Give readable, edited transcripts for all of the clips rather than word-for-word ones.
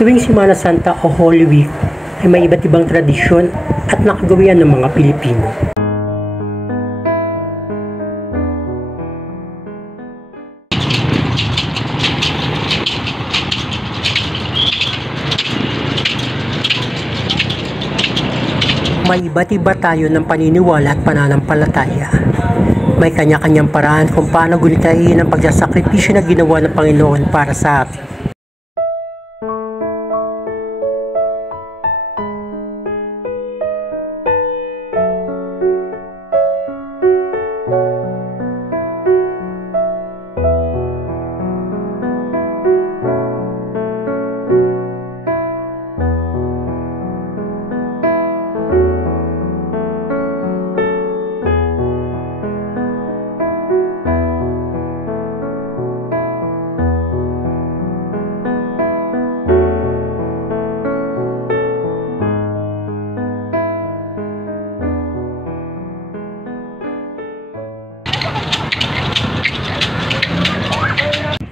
Tuwing Semana Santa o Holy Week ay may iba't ibang tradisyon at nakagawian ng mga Pilipino. May iba't iba tayo ng paniniwala at pananampalataya. May kanya-kanyang paraan kung paano gunitain ang pagsasakripisyo na ginawa ng Panginoon para sa atin.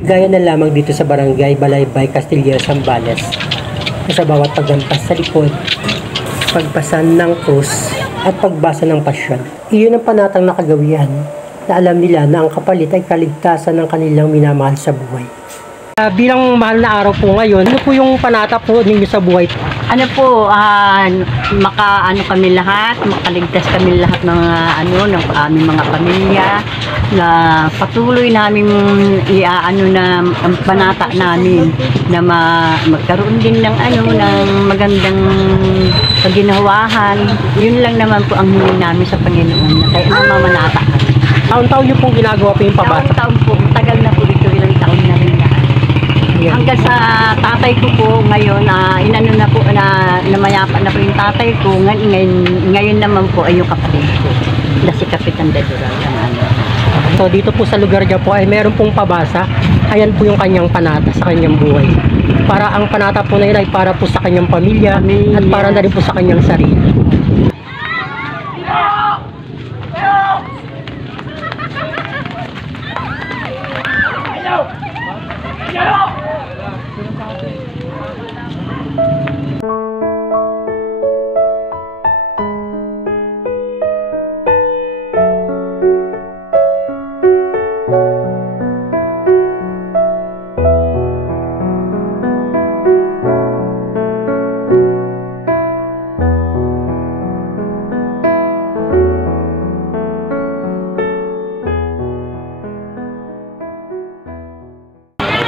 Gaya na lamang dito sa barangay Balaybay, Castilla, Zambales, na sa bawat paglampas sa likod, pagpasan ng krus at pagbasa ng pasyon. Iyon ang panatang nakagawian na alam nila na ang kapalit ay kaligtasan ng kanilang minamahal sa buhay. Bilang mahal na araw po ngayon, ano po yung panata po ninyo sa buhay? Ano po, kami lahat, makaligtas kami lahat ng ng aming mga pamilya, na patuloy namin na ang panata namin na magkaroon din ng ng magandang pagginhawahan. Yun lang naman po ang hiling namin sa Panginoon, na kaya namamanata. Taon-taon niyo pong ginagawa po yung pabasa? Taon-taon po, tagal na po ito, ilang taon na rin na. Hanggang sa tatay ko po ngayon, inano na po na namayapa na po yung tatay ko. Ngayon naman po ay yung kapatid ko, na si Kapitan Dedural. So dito po sa lugar niya po ay meron pong pabasa. Ayan po yung kanyang panata sa kanyang buhay. Para ang panata po na yun ay para po sa kanyang pamilya at para na rin po sa kanyang sarili.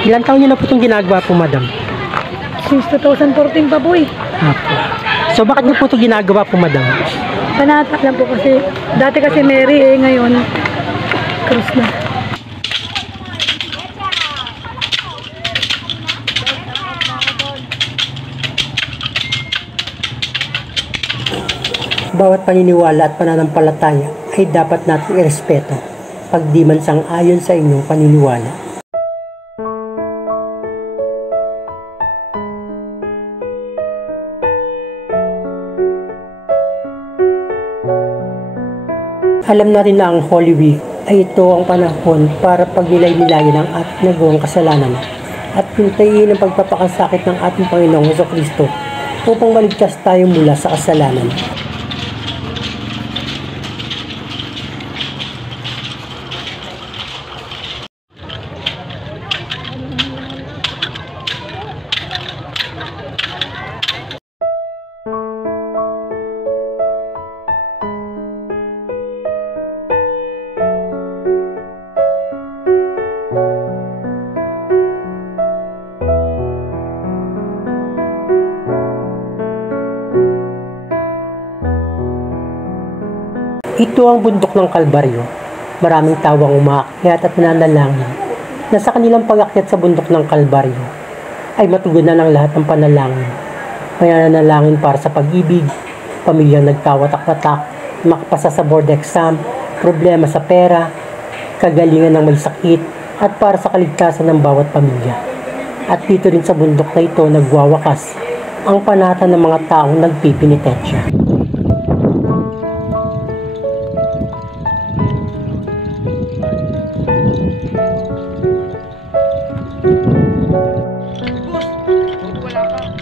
Ilan taon niyo na po itong ginagawa po, madam? Since 2014 pa po eh. So bakit niyo po ito ginagawa po, madam? Panata lang po kasi, dati kasi Mary ngayon, krus na. Bawat paniniwala at pananampalataya ay dapat nating irespeto pag di man sang-ayon sa inyong paniniwala. Alam natin na ang Holy Week ay ito ang panahon para pagnilay-nilayin ang ating nagawang kasalanan at pintayin ang pagpapakasakit ng ating Panginoong Jesucristo upang maligtas tayo mula sa kasalanan. Ito ang bundok ng Kalbaryo. Maraming tao ang umaakyat at nananalangin na sa kanilang pag-akyat sa bundok ng Kalbaryo ay matugunan ang lahat ng panalangin. May nananalangin para sa pag-ibig, pamilyang nagkawatak-watak, makapasa sa board exam, problema sa pera, kagalingan ng may sakit, at para sa kaligtasan ng bawat pamilya. At dito rin sa bundok na ito nagwawakas ang panata ng mga taong nagpipinitensya. Wala pa.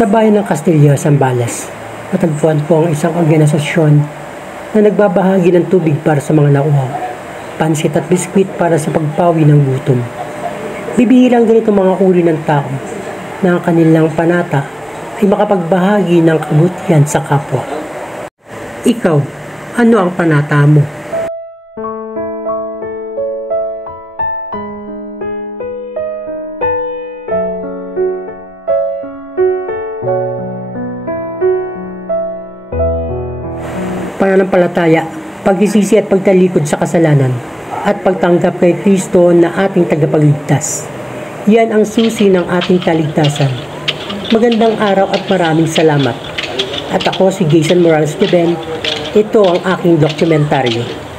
Sa bayan ng Castilla, Zambales, matagpuan po ang isang organisasyon na nagbabahagi ng tubig para sa mga nauhaw, pansit at biskwit para sa pagpawi ng gutom. Bibihirang ganito mga uri ng tao na ang kanilang panata ay makapagbahagi ng kabutihan sa kapwa. Ikaw, ano ang panata mo? Pananampalataya, pagsisisi at pagtalikod sa kasalanan, at pagtanggap kay Kristo na ating tagapagligtas. Yan ang susi ng ating kaligtasan. Magandang araw at maraming salamat. At ako si Jason Morales de Ben. Ito ang aking dokumentaryo.